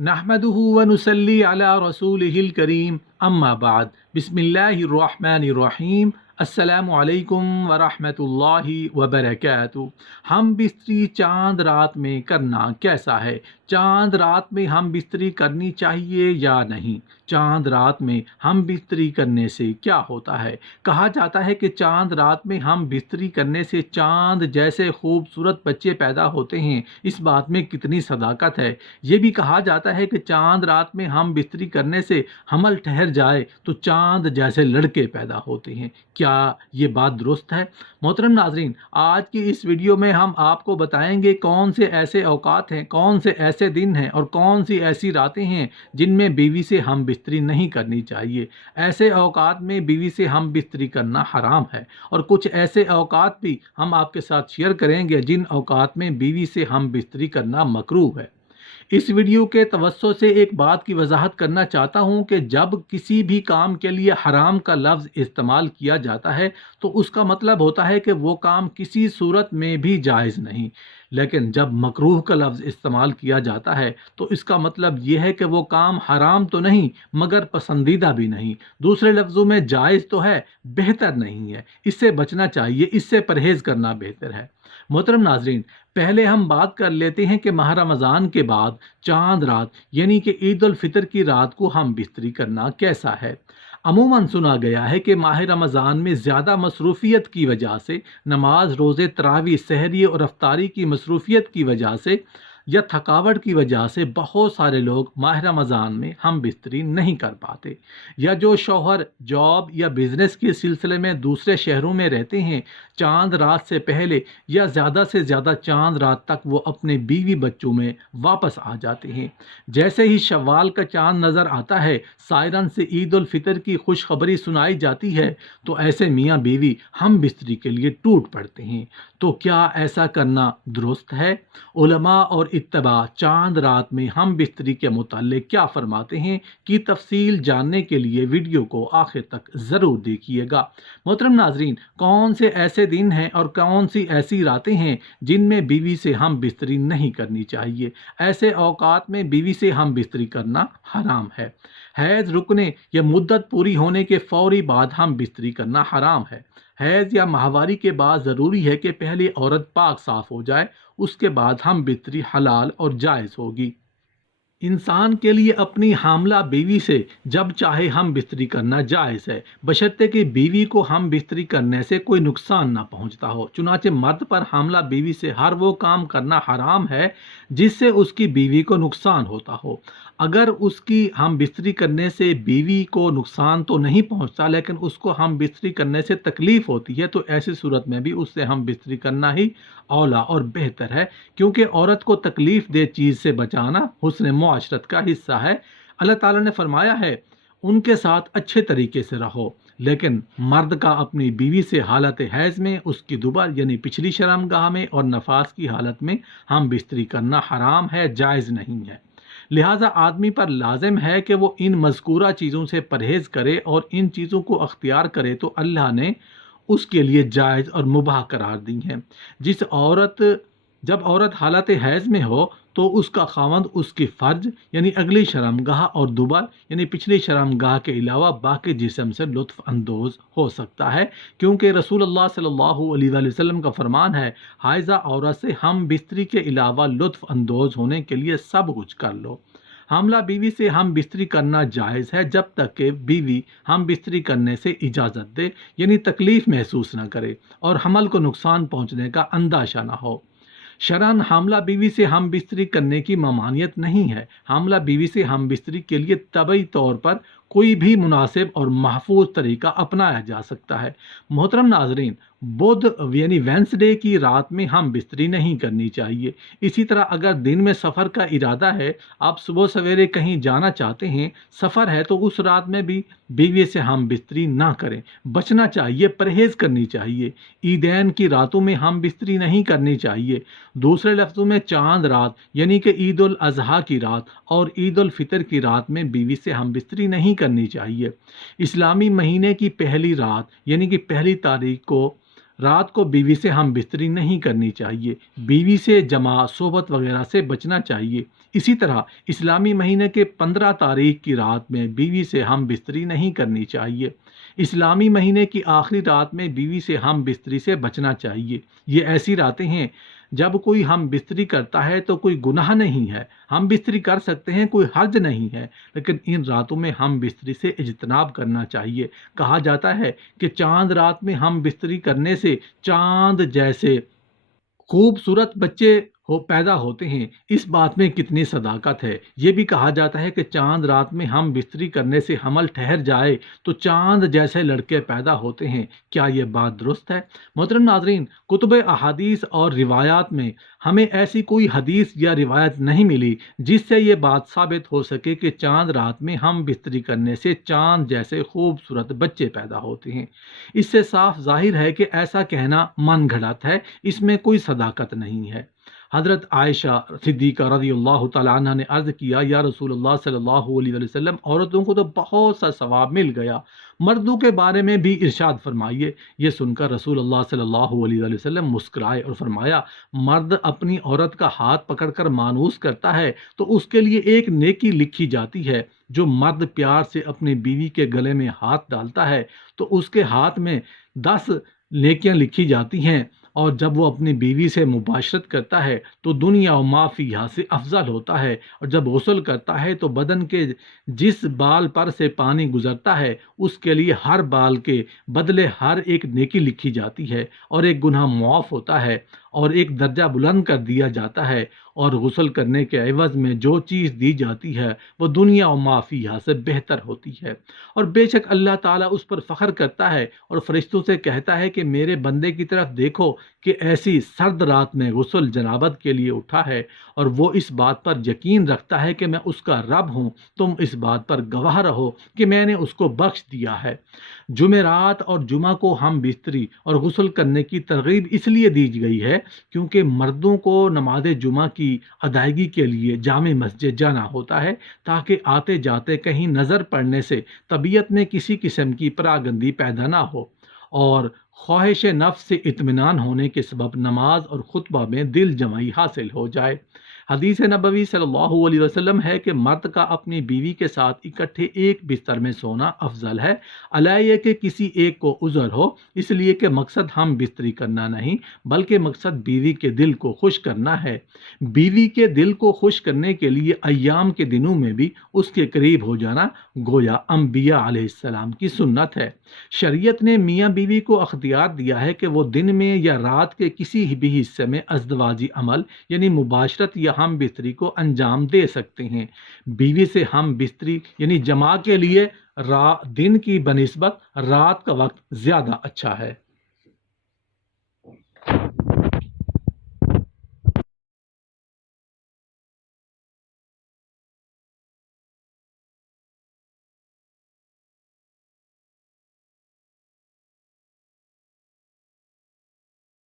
نحمده ونصلي على رسوله الكريم اما بعد بسم اللہ الرحمن الرحیم السلام علیکم ورحمۃ اللہ وبرکاتہ۔ ہم بستری چاند رات میں کرنا کیسا ہے؟ چاند رات میں ہم بستری کرنی چاہیے یا نہیں؟ چاند رات میں ہم بستری کرنے سے کیا ہوتا ہے؟ کہا جاتا ہے کہ چاند رات میں ہم بستری کرنے سے چاند جیسے خوبصورت بچے پیدا ہوتے ہیں۔ اس بات میں کتنی صداقت ہے۔ یہ بھی کہا جاتا ہے کہ چاند رات میں ہم بستری کرنے سے حمل ٹھہر جائے تو چاند جیسے لڑکے پیدا ہوتے ہیں۔ کیا یہ بات درست ہے؟ محترم ناظرین، آج کی اس ویڈیو میں ہم آپ کو بتائیں گے کون سے ایسے اوقات ہیں، کون سے ایسے دن ہیں اور کون سی ایسی راتیں ہیں جن میں بیوی سے ہم بستری نہیں کرنی چاہیے۔ ایسے اوقات میں بیوی سے ہم بستری کرنا حرام ہے، اور کچھ ایسے اوقات بھی ہم آپ کے ساتھ شیئر کریں گے جن اوقات میں بیوی سے ہم بستری کرنا مکروہ ہے۔ اس ویڈیو کے توسط سے ایک بات کی وضاحت کرنا چاہتا ہوں کہ جب کسی بھی کام کے لیے حرام کا لفظ استعمال کیا جاتا ہے تو اس کا مطلب ہوتا ہے کہ وہ کام کسی صورت میں بھی جائز نہیں، لیکن جب مکروہ کا لفظ استعمال کیا جاتا ہے تو اس کا مطلب یہ ہے کہ وہ کام حرام تو نہیں مگر پسندیدہ بھی نہیں، دوسرے لفظوں میں جائز تو ہے، بہتر نہیں ہے، اس سے بچنا چاہیے، اس سے پرہیز کرنا بہتر ہے۔ محترم ناظرین، پہلے ہم بات کر لیتے ہیں کہ ماہ رمضان کے بعد چاند رات یعنی کہ عید الفطر کی رات کو ہم بستری کرنا کیسا ہے۔ عموماً سنا گیا ہے کہ ماہ رمضان میں زیادہ مصروفیت کی وجہ سے، نماز، روزے، تراویح، سحری اور افطاری کی مصروفیت کی وجہ سے یا تھکاوٹ کی وجہ سے بہت سارے لوگ ماہ رمضان میں ہم بستری نہیں کر پاتے، یا جو شوہر جاب یا بزنس کے سلسلے میں دوسرے شہروں میں رہتے ہیں، چاند رات سے پہلے یا زیادہ سے زیادہ چاند رات تک وہ اپنے بیوی بچوں میں واپس آ جاتے ہیں۔ جیسے ہی شوال کا چاند نظر آتا ہے، سائرن سے عید الفطر کی خوشخبری سنائی جاتی ہے تو ایسے میاں بیوی ہم بستری کے لیے ٹوٹ پڑتے ہیں۔ تو کیا ایسا کرنا درست ہے؟ علماء اور اتباع چاند رات میں ہم بستری کے متعلق کیا فرماتے ہیں کی تفصیل جاننے کے لیے ویڈیو کو آخر تک ضرور دیکھیے گا۔ محترم ناظرین، کون سے ایسے دن ہیں اور کون سی ایسی راتیں ہیں جن میں بیوی سے ہم بستری نہیں کرنی چاہیے؟ ایسے اوقات میں بیوی سے ہم بستری کرنا حرام ہے۔ حیض رکنے یا مدت پوری ہونے کے فوری بعد ہم بستری کرنا حرام ہے۔ حیض یا ماہواری کے بعد ضروری ہے کہ پہلے عورت پاک صاف ہو جائے، اس کے بعد ہم بستری حلال اور جائز ہوگی۔ انسان کے لیے اپنی حاملہ بیوی سے جب چاہے ہم بستری کرنا جائز ہے، بشرطے کہ بیوی کو ہم بستری کرنے سے کوئی نقصان نہ پہنچتا ہو۔ چنانچہ مرد پر حاملہ بیوی سے ہر وہ کام کرنا حرام ہے جس سے اس کی بیوی کو نقصان ہوتا ہو۔ اگر اس کی ہم بستری کرنے سے بیوی کو نقصان تو نہیں پہنچتا لیکن اس کو ہم بستری کرنے سے تکلیف ہوتی ہے تو ایسی صورت میں بھی اس سے ہم بستری کرنا ہی اولا اور بہتر ہے، کیونکہ عورت کو تکلیف دہ چیز سے بچانا حسن معاشرت کا حصہ ہے۔ اللہ تعالیٰ نے فرمایا ہے ان کے ساتھ اچھے طریقے سے رہو، لیکن مرد کا اپنی بیوی سے حالت حیض میں، اس کی دوبر یعنی پچھلی شرمگاہ میں اور نفاس کی حالت میں ہم بستری کرنا حرام ہے، جائز نہیں ہے۔ لہٰذا آدمی پر لازم ہے کہ وہ ان مذکورہ چیزوں سے پرہیز کرے اور ان چیزوں کو اختیار کرے تو اللہ نے اس کے لیے جائز اور مباح قرار دی ہیں۔ جب عورت حالت حیض میں ہو تو اس کا خاوند اس کی فرج یعنی اگلی شرمگاہ اور دوبر یعنی پچھلی شرمگاہ کے علاوہ باقی جسم سے لطف اندوز ہو سکتا ہے، کیونکہ رسول اللہ صلی اللہ علیہ وآلہ وسلم کا فرمان ہے، حائضہ عورت سے ہم بستری کے علاوہ لطف اندوز ہونے کے لیے سب کچھ کر لو۔ حاملہ بیوی سے ہم بستری کرنا جائز ہے جب تک کہ بیوی ہم بستری کرنے سے اجازت دے، یعنی تکلیف محسوس نہ کرے اور حمل کو نقصان پہنچنے کا اندیشہ نہ ہو۔ شرعاً حاملہ بیوی سے ہم بستری کرنے کی ممانعت نہیں ہے۔ حاملہ بیوی سے ہم بستری کے لیے طبعی طور پر کوئی بھی مناسب اور محفوظ طریقہ اپنایا جا سکتا ہے۔ محترم ناظرین، بدھ یعنی وینسڈے کی رات میں ہم بستری نہیں کرنی چاہیے۔ اسی طرح اگر دن میں سفر کا ارادہ ہے، آپ صبح سویرے کہیں جانا چاہتے ہیں، سفر ہے، تو اس رات میں بھی بیوی سے ہم بستری نہ کریں، بچنا چاہیے، پرہیز کرنی چاہیے۔ عیدین کی راتوں میں ہم بستری نہیں کرنی چاہیے۔ دوسرے لفظوں میں چاند رات یعنی کہ عید الاضحیٰ کی رات اور عید الفطر کی رات میں بیوی سے ہم بستری نہیں کرنی چاہیے۔ اسلامی مہینے کی پہلی رات یعنی کہ پہلی تاریخ کو رات کو بیوی سے ہم بستری نہیں کرنی چاہیے، بیوی سے جماع صحبت وغیرہ سے بچنا چاہیے۔ اسی طرح اسلامی مہینے کے 15 تاریخ کی رات میں بیوی سے ہم بستری نہیں کرنی چاہیے۔ اسلامی مہینے کی آخری رات میں بیوی سے ہم بستری سے بچنا چاہیے۔ یہ ایسی راتیں ہیں جب کوئی ہم بستری کرتا ہے تو کوئی گناہ نہیں ہے، ہم بستری کر سکتے ہیں، کوئی حرج نہیں ہے، لیکن ان راتوں میں ہم بستری سے اجتناب کرنا چاہیے۔ کہا جاتا ہے کہ چاند رات میں ہم بستری کرنے سے چاند جیسے خوبصورت بچے پیدا ہوتے ہیں۔ اس بات میں کتنی صداقت ہے۔ یہ بھی کہا جاتا ہے کہ چاند رات میں ہم بستری کرنے سے حمل ٹھہر جائے تو چاند جیسے لڑکے پیدا ہوتے ہیں۔ کیا یہ بات درست ہے؟ محترم ناظرین، کتب احادیث اور روایات میں ہمیں ایسی کوئی حدیث یا روایت نہیں ملی جس سے یہ بات ثابت ہو سکے کہ چاند رات میں ہم بستری کرنے سے چاند جیسے خوبصورت بچے پیدا ہوتے ہیں۔ اس سے صاف ظاہر ہے کہ ایسا کہنا من گھڑت ہے، اس میں کوئی صداقت نہیں ہے۔ حضرت عائشہ صدیقہ رضی اللہ تعالیٰ عنہ نے عرض کیا، یا رسول اللہ صلی اللہ علیہ وسلم، عورتوں کو تو بہت سا ثواب مل گیا، مردوں کے بارے میں بھی ارشاد فرمائیے۔ یہ سن کر رسول اللہ صلی اللہ علیہ وسلم مسکرائے اور فرمایا، مرد اپنی عورت کا ہاتھ پکڑ کر مانوس کرتا ہے تو اس کے لیے ایک نیکی لکھی جاتی ہے۔ جو مرد پیار سے اپنی بیوی کے گلے میں ہاتھ ڈالتا ہے تو اس کے ہاتھ میں 10 نیکیاں لکھی جاتی ہیں، اور جب وہ اپنی بیوی سے مباشرت کرتا ہے تو دنیا و ما فیہا سے افضل ہوتا ہے، اور جب غسل کرتا ہے تو بدن کے جس بال پر سے پانی گزرتا ہے اس کے لیے ہر بال کے بدلے ہر ایک نیکی لکھی جاتی ہے، اور ایک گناہ معاف ہوتا ہے، اور ایک درجہ بلند کر دیا جاتا ہے، اور غسل کرنے کے عوض میں جو چیز دی جاتی ہے وہ دنیا و ما فیہا سے بہتر ہوتی ہے۔ اور بے شک اللہ تعالیٰ اس پر فخر کرتا ہے اور فرشتوں سے کہتا ہے کہ میرے بندے کی طرف دیکھو کہ ایسی سرد رات میں غسل جنابت کے لیے اٹھا ہے، اور وہ اس بات پر یقین رکھتا ہے کہ میں اس کا رب ہوں، تم اس بات پر گواہ رہو کہ میں نے اس کو بخش دیا ہے۔ جمعرات اور جمعہ کو ہم بستری اور غسل کرنے کی ترغیب اس لیے دی گئی ہے کیونکہ مردوں کو نماز جمعہ کی ادائیگی کے لیے جامع مسجد جانا ہوتا ہے، تاکہ آتے جاتے کہیں نظر پڑنے سے طبیعت میں کسی قسم کی پراگندی پیدا نہ ہو، اور خواہش نفس سے اطمینان ہونے کے سبب نماز اور خطبہ میں دل جمعی حاصل ہو جائے۔ حدیث نبوی صلی اللہ علیہ وسلم ہے کہ مرد کا اپنی بیوی کے ساتھ اکٹھے ایک بستر میں سونا افضل ہے، علیہ کہ کسی ایک کو عذر ہو، اس لیے کہ مقصد ہم بستری کرنا نہیں بلکہ مقصد بیوی کے دل کو خوش کرنا ہے۔ بیوی کے دل کو خوش کرنے کے لیے ایام کے دنوں میں بھی اس کے قریب ہو جانا گویا انبیاء علیہ السلام کی سنت ہے۔ شریعت نے میاں بیوی کو اختیار دیا ہے کہ وہ دن میں یا رات کے کسی بھی حصے میں ازدواجی عمل یعنی مباشرت یا ہم بستری کو انجام دے سکتے ہیں۔ بیوی سے ہم بستری یعنی جماع کے لیے دن کی بنسبت رات کا وقت زیادہ اچھا ہے۔